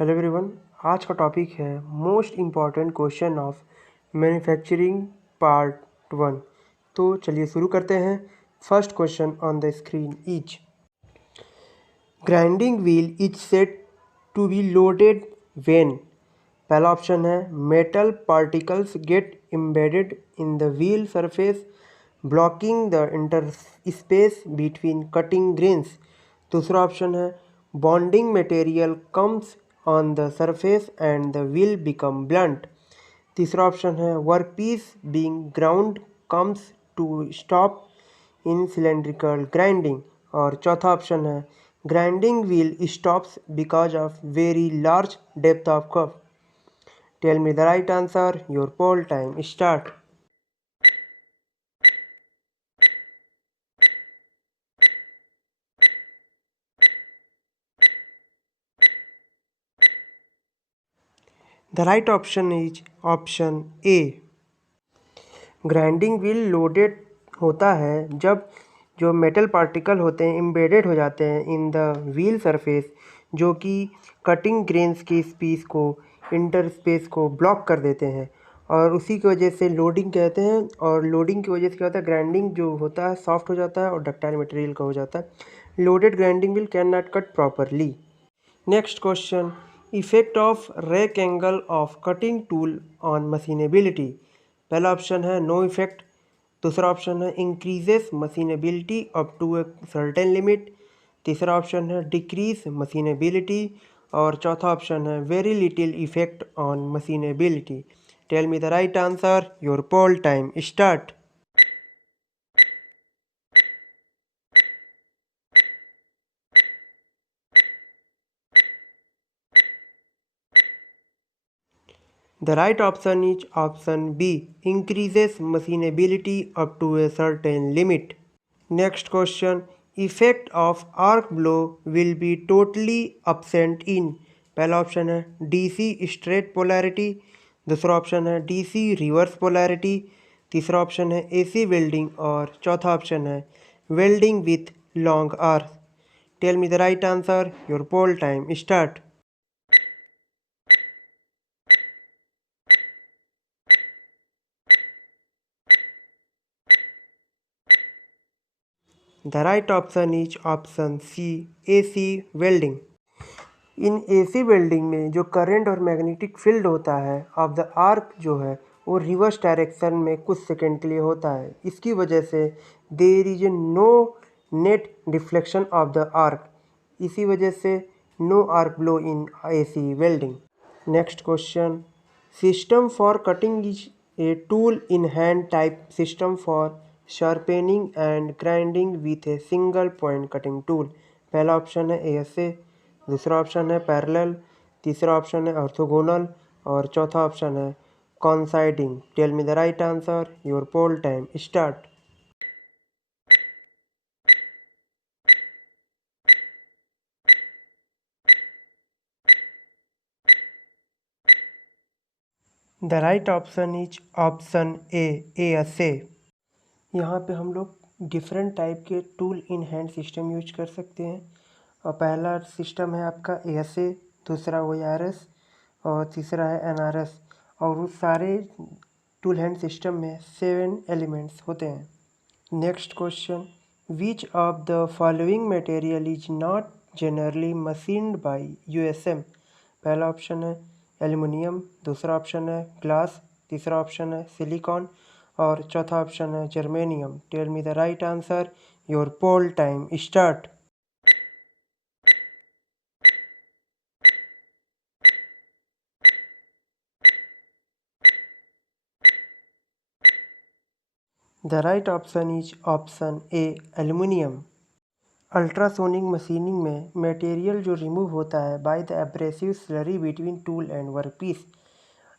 Hello everyone. आज का topic है most important question of manufacturing part 1। तो चलिए शुरू करते हैं। First question on the screen is grinding wheel is set to be loaded when. पहला ऑप्शन है metal particles get embedded in the wheel surface blocking the inter space between cutting grains. दूसरा option है bonding material comes on the surface and the wheel become blunt. तीसरा option है work piece being ground comes to stop in cylindrical grinding. और चौथा option है grinding wheel stops because of very large depth of curve. Tell me the right answer. Your poll time start. The right option is option A. Grinding wheel loaded होता है जब जो metal particle होते हैं embedded हो जाते हैं इन the wheel surface, जो कि कटिंग ग्रेन्स की स्पीस को इंटर स्पेस को ब्लॉक कर देते हैं, और उसी की वजह से लोडिंग कहते हैं। और लोडिंग की वजह से क्या होता है, ग्राइंडिंग जो होता है सॉफ्ट हो जाता है और डक्टाइल मटेरियल का हो जाता है। Loaded grinding wheel can not cut properly. Next question, effect of rake angle of cutting tool on machinability. पहला ऑप्शन है नो इफेक्ट। दूसरा ऑप्शन है increases machinability up to a certain limit. तीसरा option है डिक्रीज मशीनेबिलिटी। और चौथा option है very little effect on machinability. Tell me the right answer. Your poll time start. The right option is option B, increases machinability up to a certain limit. Next question, effect of arc blow will be totally absent in। पहला option है DC straight polarity। दूसरा option है DC reverse polarity। तीसरा option है AC welding। और चौथा option है welding with long arcs। Tell me the right answer. Your poll time start. The right option is option C, AC welding। In AC welding में जो current और magnetic field होता है of the arc जो है वो reverse direction में कुछ सेकंड के लिए होता है। इसकी वजह से there is no net deflection of the arc. इसी वजह से no arc blow in AC welding. Next question, system for cutting is a tool in hand type system for sharpening and grinding with a single point cutting tool. पहला option है ASA। दूसरा option है parallel. तीसरा option है orthogonal. और चौथा option है coinciding. Tell me the right answer. Your poll time start. The right option is option A, ASA। यहाँ पे हम लोग डिफरेंट टाइप के tool in hand system use कर सकते हैं। और पहला सिस्टम है आपका ASA, दूसरा ORS और तीसरा है NRS। और उस सारे टूल हैंड सिस्टम में 7 एलिमेंट्स होते हैं। Next question, which of the following material is not generally machined by USM। पहला ऑप्शन है एल्युमिनियम। दूसरा ऑप्शन है ग्लास। तीसरा ऑप्शन है सिलिकॉन। और चौथा ऑप्शन है germanium. Tell me the right answer. Your poll time start. The right option is option A, aluminium. Ultrasonic machining में मटेरियल जो रिमूव होता है by the abrasive slurry between tool and workpiece.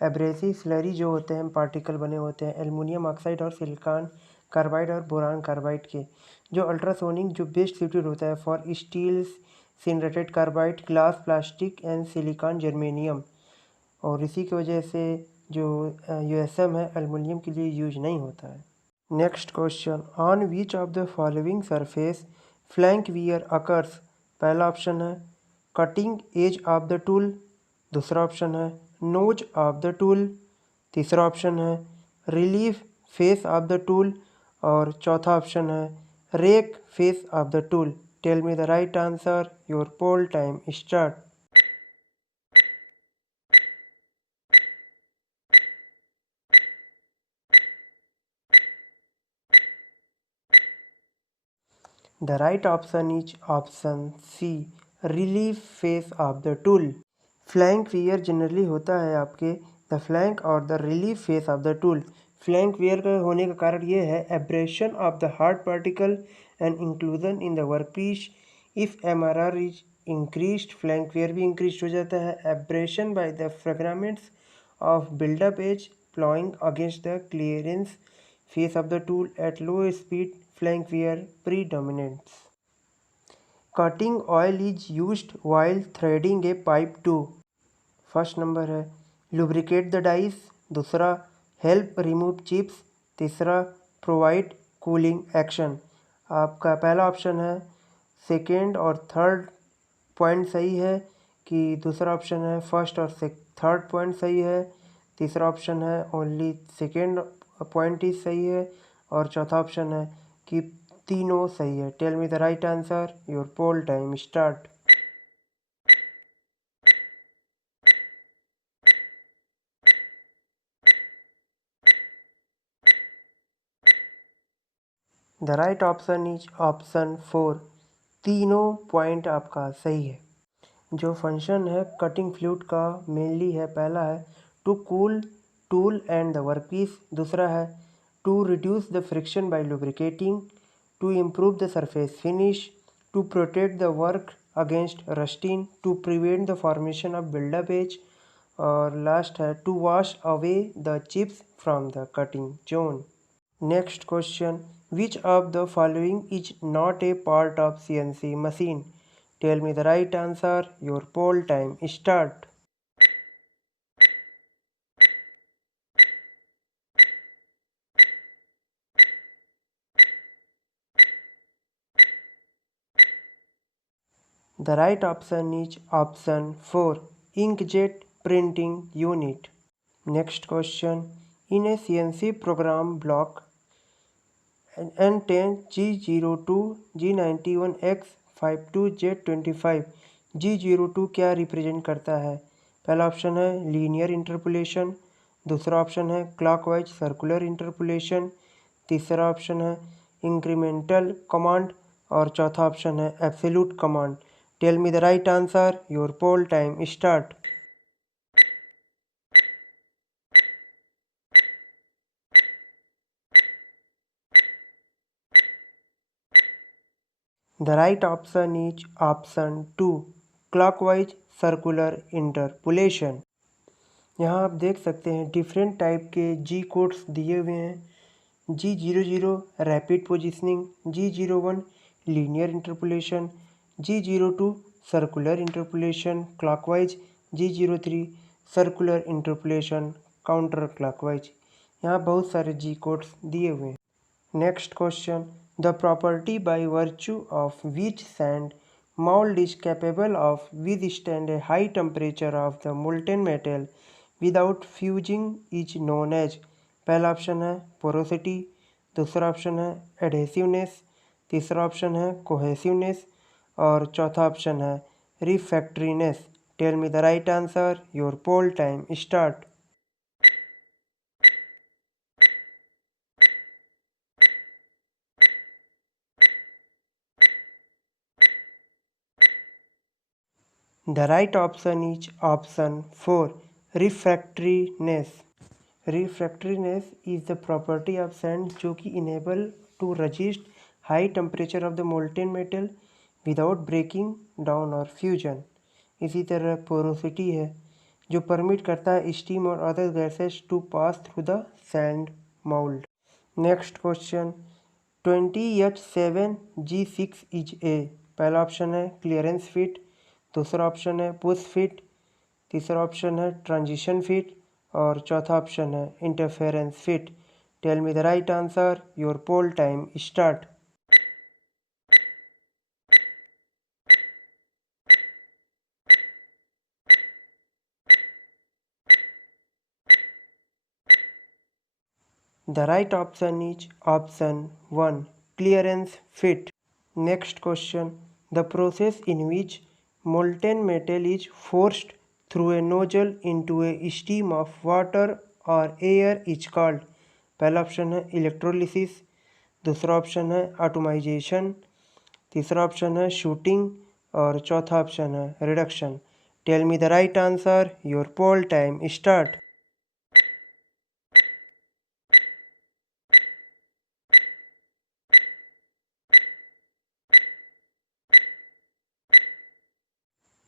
Abrasive slurry जो होते हैं particle बने होते हैं एल्युमिनियम ऑक्साइड और सिलिकॉन कार्बाइड और बोरान कार्बाइड के। जो अल्ट्रासोनिक जो बेस्ट सूटेड होता है for steel cemented carbide, glass, plastic and silicon, germanium. और इसी की वजह से जो USM है एल्युमिनियम के लिए यूज नहीं होता है। Next question, on which of the following surface flank wear occurs. पहला ऑप्शन है cutting edge of the tool. दूसरा ऑप्शन है नोज ऑफ द टूल, तीसरा ऑप्शन है relief face of the tool और चौथा ऑप्शन है rake face of the tool. Tell me the right answer, your poll time start. The right option is option C, relief face of the tool। Flank wear generally होता है आपके the flank और the relief face of the tool. Flank wear का होने का कारण ये है abrasion of the hard particle and inclusion in the work piece. If MRR is increased, flank wear भी इंक्रीज हो जाता है। Abrasion by the fragments of build-up edge plowing against the clearance face of the tool at low speed, flank wear predominates। Cutting oil is used while threading a pipe to, first number है lubricate the dies, दूसरा help remove chips, तीसरा provide cooling action। आपका पहला option है second और third point सही है कि दूसरा ऑप्शन है फर्स्ट और थर्ड पॉइंट सही है, तीसरा ऑप्शन है ओनली सेकेंड पॉइंट ही सही है और चौथा ऑप्शन है कि तीनों सही है। Tell me the right answer, your poll time start. The right option is option 4, तीनों पॉइंट आपका सही है। जो फंक्शन है कटिंग फ्लूइड का मेनली है, पहला है to cool tool and the workpiece, दूसरा है to reduce the friction by lubricating, to improve the surface finish, to protect the work against rusting, to prevent the formation of buildup edge और last है to wash away the chips from the cutting zone. Next question, which of the following is not a part of CNC machine? Tell me the right answer, your poll time start। The right option is option 4, inkjet printing unit। Next question, in a CNC program block N10 G02 G91X52Z25, G02 क्या represent करता है? पहला option है linear interpolation, दूसरा option है clockwise circular interpolation, तीसरा option है incremental command और चौथा ऑप्शन है absolute command. Tell me the right answer, your poll time start. The right option is option 2, clockwise circular interpolation। यहाँ आप देख सकते हैं डिफरेंट टाइप के जी कोड्स दिए हुए हैं। G00 rapid positioning, G01 linear interpolation, G02 circular interpolation clockwise, G03 circular interpolation counter clockwise. यहाँ बहुत सारे जी कोड्स दिए हुए हैं। Next question, the property by virtue of which sand mold is capable of withstand a high temperature of the molten metal without fusing is known as। पहला option है porosity, दूसरा option है एडहेसिवनेस, तीसरा ऑप्शन है cohesiveness और चौथा option है refractoriness. Tell me the right answer, your poll time start. The right option is option 4, refractoriness। Refractoriness is the property of sand जो कि enable to resist high temperature of the molten metal without breaking down or fusion। इसी तरह porosity है जो permit करता है steam और other gases to pass through the sand mold। Next question, 20H7G6 is a, पहला ऑप्शन है clearance fit, दूसरा ऑप्शन है पुश फिट, तीसरा ऑप्शन है ट्रांजिशन फिट और चौथा ऑप्शन है interference fit. Tell me the right answer, your poll time start. The right option is option 1, clearance fit. Next question. The process in which molten metal is forced through a nozzle into a stream of water और air is called. पहला option है electrolysis, दूसरा option है atomization, तीसरा option है shooting और चौथा option है reduction. Tell me the right answer, your poll time start.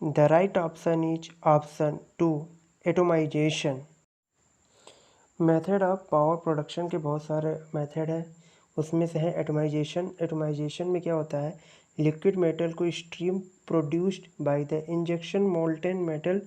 The right option is option 2, atomization. Method of power production के बहुत सारे मेथड हैं, उसमें से है एटोमाइजेशन। एटोमाइजेशन में क्या होता है, लिक्विड मेटल को stream produced by the injection molten metal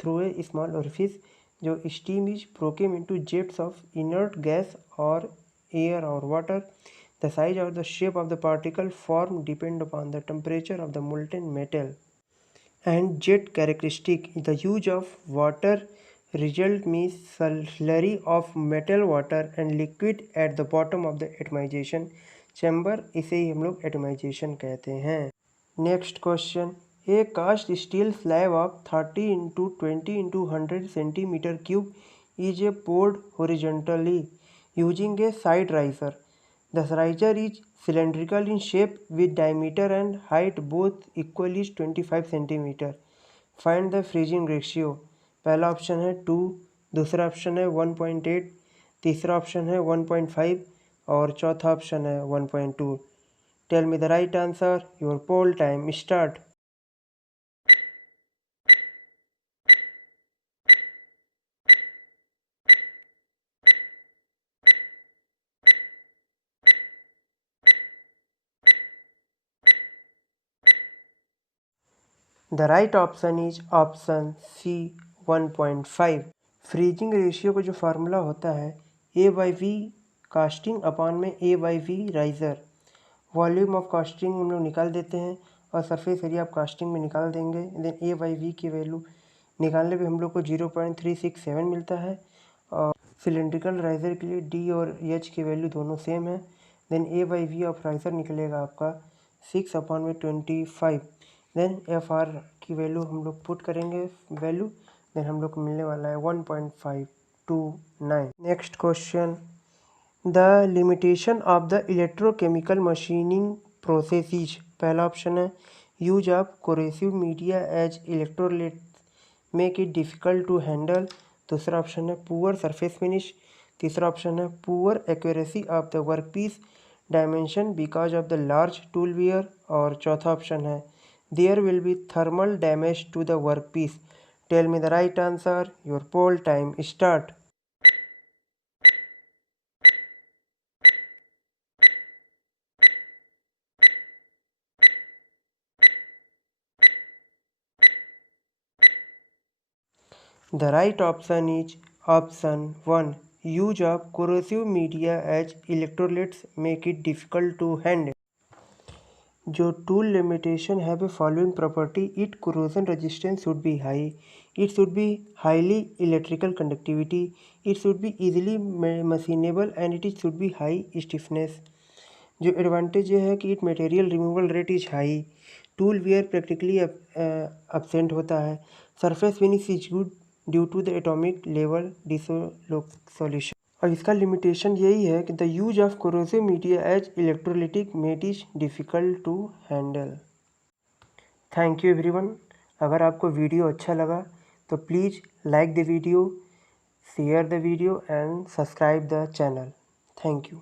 through a small orifice. जो steam is broken into jets of inert gas और एयर और वाटर। द साइज और the shape of the particle form depend upon the temperature of the molten metal and jet characteristic. The use of water result means slurry of metal water and liquid at the bottom of the atomization chamber, इसे ही हम लोग atomization कहते हैं। Next question, a cast steel slab of 30 into 20 into 100 centimeter cube is a poured horizontally using a side riser. The riser is cylindrical in shape with diameter and height both equal is 25 centimeter. Find the freezing ratio. पहला option है 2, दूसरा option है 1.8, तीसरा option है 1.5 और चौथा option है 1.2। Tell me the right answer, your poll time start. The right option is option C, 1.5। Freezing ratio का जो फार्मूला होता है A/V कास्टिंग अपॉन में A/V riser. Volume of casting हम लोग निकाल देते हैं और सरफेस एरिया ऑफ कास्टिंग में निकाल देंगे। देन A/V की वैल्यू निकालने पे हम लोग को 0.367 मिलता है और सिलेंड्रिकल राइज़र के लिए D और H की वैल्यू दोनों सेम है। देन A/V ऑफ राइज़र निकलेगा आपका 6/25। देन FR की वैल्यू हम लोग पुट करेंगे वैल्यू, देन हम लोग को मिलने वाला है 1.529। Next question, the limitation of the electrochemical machining process is. पहला ऑप्शन है use of corrosive media as electrolyte make it difficult to handle. दूसरा ऑप्शन है पुअर सरफेस फिनिश। तीसरा ऑप्शन है poor accuracy of the work piece dimension because of the large tool wear और चौथा option है there will be thermal damage to the work piece. Tell me the right answer, your poll time start. The right option is option 1, use of corrosive media as electrolytes make it difficult to handle. जो tool limitation have a following property, its corrosion resistance should be high, it should be highly electrical conductivity, it should be easily machinable and it should be high stiffness. जो advantage ये है कि it material removal rate is high, tool wear practically absent होता है, surface finish is good due to the atomic level dissolution. और इसका limitation यही है कि the use of corrosive media as electrolytic made is difficult to handle. Thank you everyone. अगर आपको video अच्छा लगा तो please like the video, share the video and subscribe the channel. Thank you.